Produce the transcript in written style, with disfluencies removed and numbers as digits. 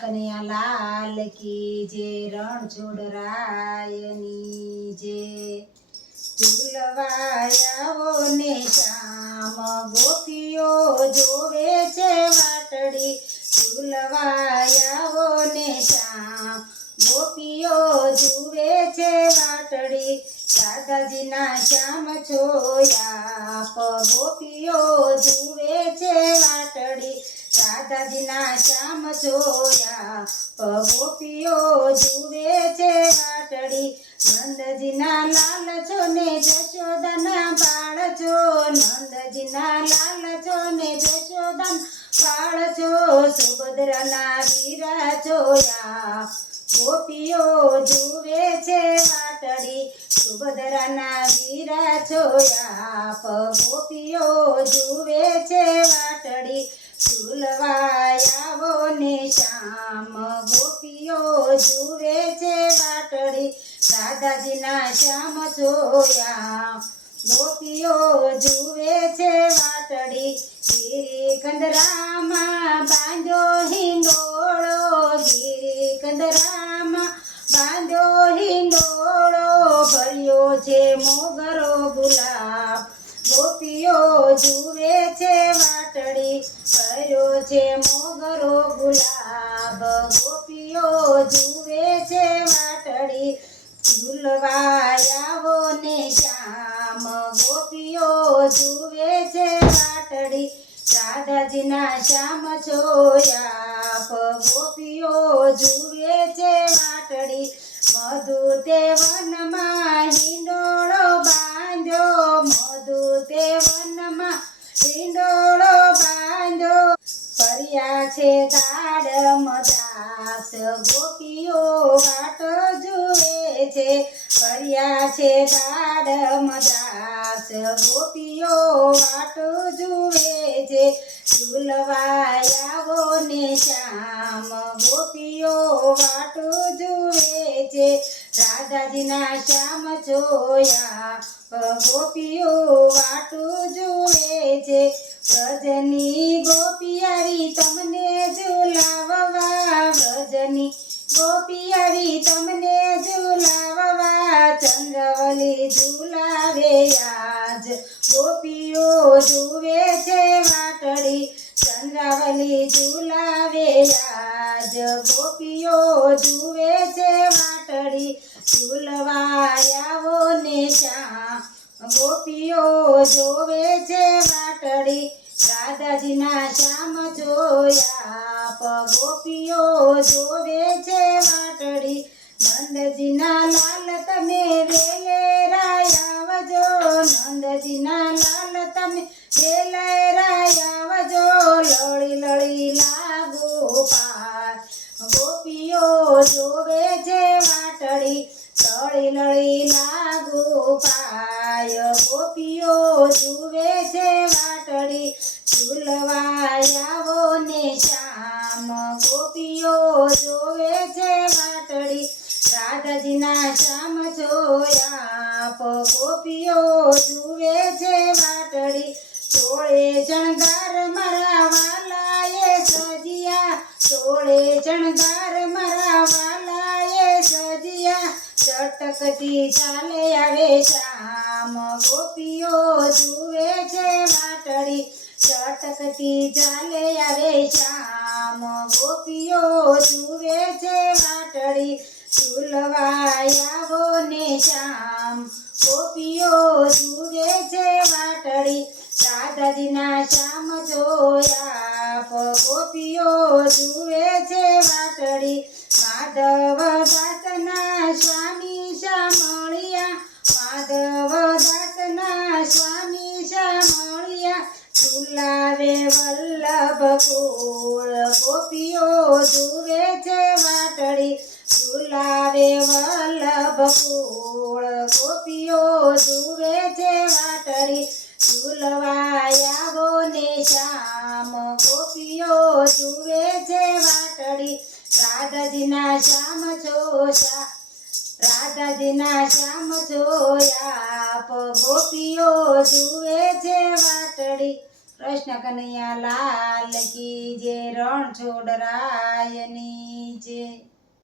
કનૈયા લાલ કી જે રણછોડરાયની જે ઝૂલવાયાઓ ને શ્યામ ગોપીઓ જોવે છે વાટડી ઝૂલવાયાઓ ને શ્યામ ગોપીઓ જુએ છે વાટડી રાધાજીના શ્યામ છોયા ગોપીઓ જુએ છે વાટડી રાધાજીના શ્યામ છોયા ગોપીઓ જુએ છે વાટડી નંદજીના લાલ છો ને જશોદાના બાળ છો નંદજીના લાલ છો ને જશોદાના બાળ છો સુભદ્રાના વીરા જોયા ગોપીઓ જુએ છે વાટડી સુભદ્રાના વીરા જોયા ગોપીઓ જુએ છે વાટડી ઝૂલવાયાઓ ને શ્યામ ગોપીઓ જુએ છે વાટડી રાધાજીના શ્યામ જોયા ગોપીઓ જુએ છે વાટડી ગિરિકંદરામાં બાંધ્યો હિંડોળો ગિરિકંદરામાં બાંધ્યો હિંડોળો ભર્યો છે મોગરો ગુલાબ ગોપીઓ જુએ છે વાટડી ભર્યો છે મોગરો ગુલાબ ગોપીઓ જુએ છે વાટડી ઝૂલવાયાઓ ને શ્યામ ગોપીઓ જુએ છે વાટડી રાધાજીના શ્યામ છોયા ગોપીઓ જુએ છે વાટડી મધુ તે વનમાં હિંડોળો બાંધ્યો મધુ તે વનમાં હિંડોળો બાંધ્યો ફર્યા છે દાડ મદાસ ગોપીઓ વાટ જુએ છે ફર્યા છે દાડ મદાસ ગોપીઓ વાટ જુએ છે ઝૂલવાયાઓ ને શ્યામ ગોપીઓ વાટ જુએ છે રાધાજીના શ્યામ જોયા ગોપીઓ વાટ જુએ છે વ્રજની ગોપિયારી તમને ઝુલાવવા વ્રજની ગોપિયારી તમને ઝુલાવવા ચંદ્રવલી ઝુલાવે આજ ગોપીઓ જુએ છે વાટડી ચંદ્રાવલી ઝુલાવે આજ ગોપીઓ જુએ છે વાટડી ઝૂલવાયાઓ ને શ્યામ ગોપીઓ જોવે છે વાટડી રાધાજીના શ્યામ જોયા ગોપીઓ જોવે છે વાટડી નંદજીના લાલ તમે વેલેરાય આવજો નંદજીના લાલ તમે વેલેરાય આવજો લળી લળી લાગો પાર ગોપીઓ જોવે છે વાટડી લળી લળી લાગુ પાય ગોપીઓ જુએ છે વાટડી ઝૂલવાયાઓ ને શ્યામ ગોપીઓ જોવે છે વાટડી રાધાજીના શ્યામ જોયા ગોપીઓ જુએ છે વાટડી ચોળે શણગાર મારા વાલાએ સજિયા ચોળે શણગાર મારા વાલાએ સજિયા ચટકતી ચાલે આવે શ્યામ ગોપીઓ જુએ છે વાટડી ચટકતી ચાલે આવે શ્યામ ગોપીઓ જુએ છે વાટડી ઝૂલવાયાઓ ને શ્યામ ગોપીઓ જુએ છે વાટડી રાધાજીના શ્યામ જોયા ગોપીઓ જુએ છે વાટડી માધવ દાસના સ્વામી શામળિયા માધવ દાસના સ્વામી શામળિયા ઝુલાવે વલ્લભ કુળ ગોપીઓ જુએ છે વાટડી ઝુલાવે વલ્લભ કુળ ગોપીઓ જુએ છે વાટડી ઝૂલવાયાઓ ને શ્યામ ગોપીઓ જુએ છે વાટડી રાધાજીના શ્યામ જોયા રાધાજીના શ્યામ જોયા ગોપીઓ જુએ છે વાટડી કૃષ્ણ કનૈયા લાલ કી જે રણછોડરાય